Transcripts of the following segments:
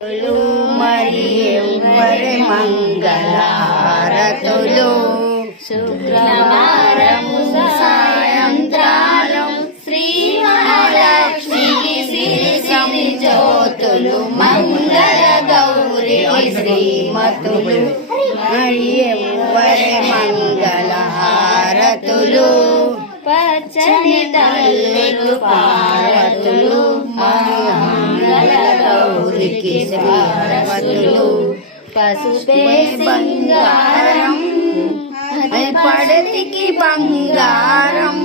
మరి ఎవ్వరి మంగళహారతులు శుక్రవారము సాయంత్రాలం శ్రీ మహాలక్ష్మికి సిరి జ్యోతులు మంగళ గౌరీ శ్రీమతులు మరి ఎవ్వరి మంగళహారతులు పచ్చని తల్లులు పార్వతులు మంగళ గౌరికి శ్రీమతులు పసుపే బంగారం పడతికి బంగారం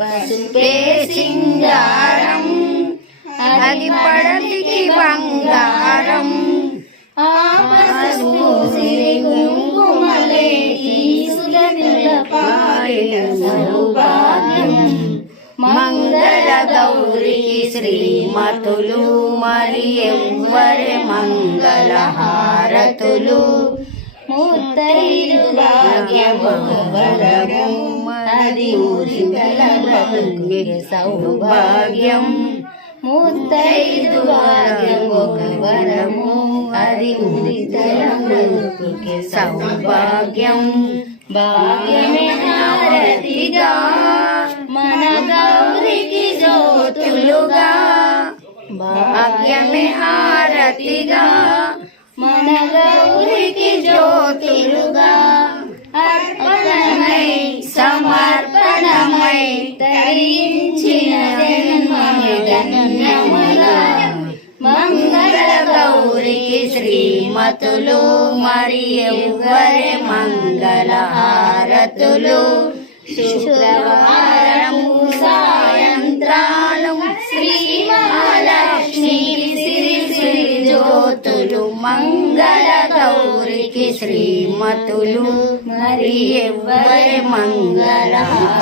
పసుపే సింగారం అది పడతికి బంగారం ఆ పసుపు సిరి కుంకుమలే సౌభాగ్యం మంగళ గౌరికి శ్రీమతులు మరి ఎవ్వరి మంగళహారతులు ముత్తైదు భాగ్యము అది సౌభాగ్యం ముత్తైదు భాగ్యము వరము అది సౌభాగ్యం భాగ్యమే హారతిగా మన గౌరికి జ్యోతులుగా భాగ్యమే హారతిగా మన గౌరికి జ్యోతులుగా అర్పణమై సమర్పణమై తరించిన జన్మముగా మంగళ గౌరికి శ్రీమతులు మరి ఎవ్వరి మంగళహారతులు శుక్రవారము సాయంత్రాలం శ్రీ మహాలక్ష్మికి సిరి జ్యోతులు మంగళ గౌరికి శ్రీమతులు మరి ఎవ్వరి మంగళహారతులు